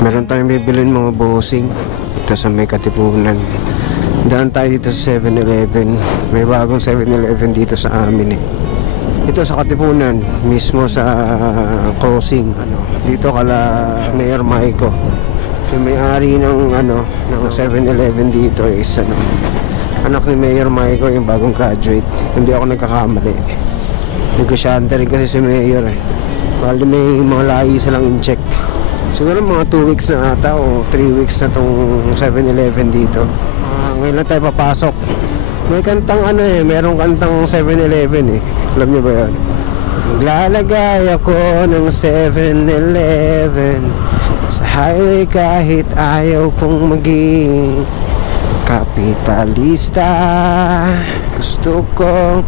Meron tayong bibilin mga bossing dito sa may katipunan. Daan tayo dito sa 7-Eleven. May bagong 7-Eleven dito sa amin eh. Ito sa katipunan, mismo sa crossing. Ano, dito kala Mayor Maiko. Yung may-ari ng ano ng 7-Eleven dito is ano anak ni Mayor Maiko yung bagong graduate. Hindi ako nagkakamali. Negosyante rin kasi si Mayor eh. Bali may mga lahi silang in-check. Siguro mga 2 weeks na ata o 3 weeks na tong 7-Eleven dito. Ah, ngayon lang tayo papasok. May kantang ano eh, merong kantang 7-Eleven eh. Alam niyo ba yun? Maglalagay ako ng 7-Eleven Sa highway kahit ayaw kong maging Kapitalista. Gusto kong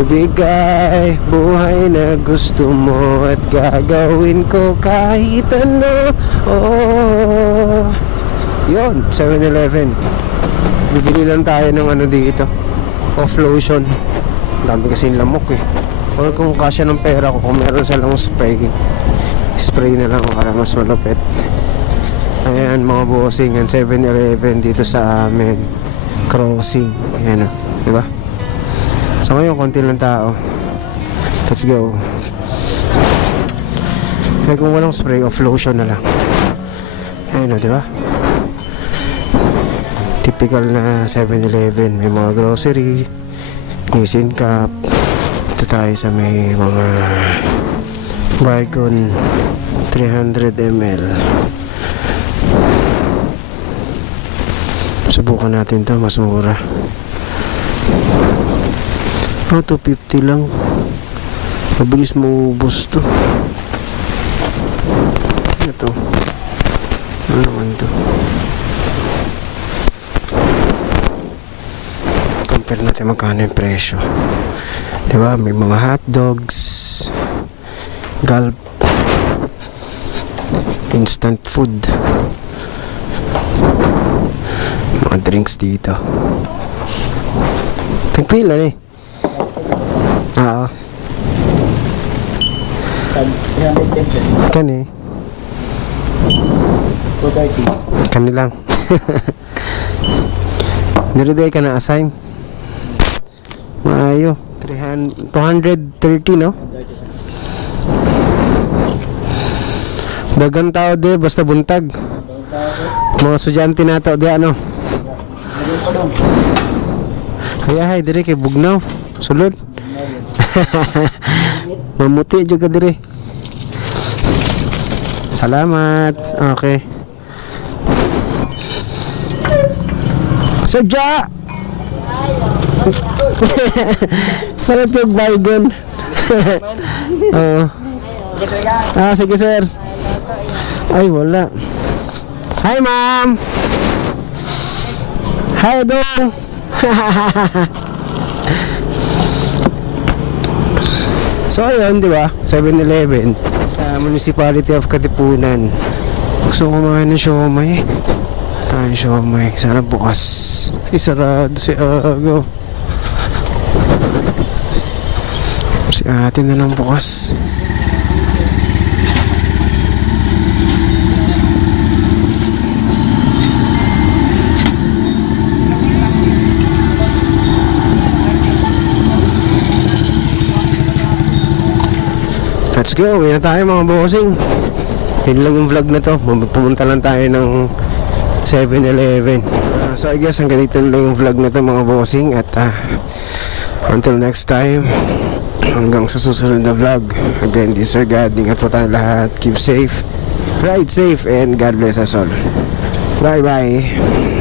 ibigay buhay na gusto mo At gagawin ko kahit ano. Oh. Yun, 7-Eleven Bibili lang tayo ng ano dito. Off lotion. Dami kasing lamok eh. Or kung kasya ng pera ko Kung meron silang spray. Spray na lang para mas malupit Ayan mga bossing Ang 7-Eleven dito sa amin. Crossing. Ayan o Diba? So ngayon konti lang tao. Let's go. Eh kung walang spray Off lotion na lang. Ayan o diba? Typical na 7-Eleven May mga grocery Nissin Cup Ito tayo sa may mga Bicon 300 ml Subukan natin to Mas mura. Oh, 250 lang. Mabilis maubos to. Ito. Ano naman to? Compare natin magkano yung presyo. 'Di ba? May mga hot dogs, gulp, instant food, mga drinks dito. Tagpila eh. Oo. Tag 310 sir. Kan eh. 230. Kani lang. Niriday ka na assign. Maayo. 300, 230 no? 30 sir. Dagang tao di, basta buntag. Mga estudyante na tao di ano. Pa doon. Hayahay, dire kay Bugnaw. Sulod. Mamuti juga dire. Salamat. Okay. Sadya! Parang yung baygon. Oo. Ah, sige sir. Ay, wala. Hi, ma'am. Hi, dong. so, ayun, di ba? 7-Eleven sa Municipality of Katipunan. Gusto kumain ng siomay. Tayo siomay. Sana bukas. Isarado si Agaw. Si ate na lang bukas. Let's go, uwi na tayo mga bossing. Yun lang yung vlog na to. Pumunta lang tayo ng 7-Eleven. Ah, so I guess hanggang dito lang yung vlog na to mga bossing. At ah, until next time, hanggang sa susunod na vlog. Again, this is God. Ingat po tayong lahat. Keep safe. Ride safe and God bless us all. Bye bye.